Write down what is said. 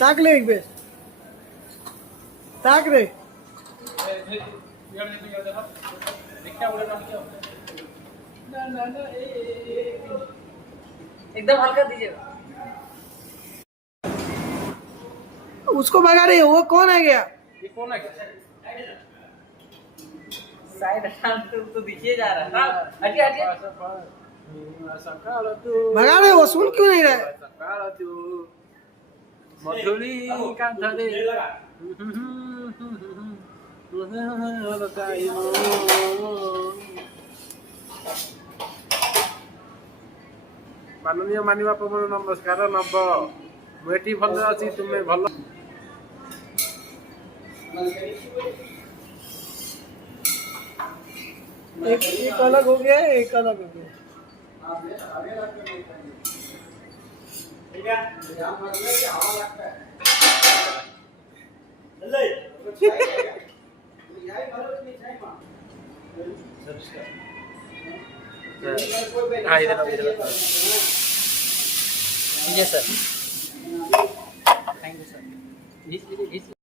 ताक ले एक बेर ताक रे एकदम हल्का दीजिएगा। उसको भगा रही है, वो कौन है गया? ये कौन है? साइड तो दिखिए जा रहा है ना। हटिए हटिए। भगा रहे, वो सुन क्यों नहीं रहे? मधुली कांधरे माननीय मानी बाप मोर नमस्कार नब मुझे भल अच्छी तुम्हें भल एक अलग हो गया, एक अलग हो गया। जी सर, थैंक यू सर।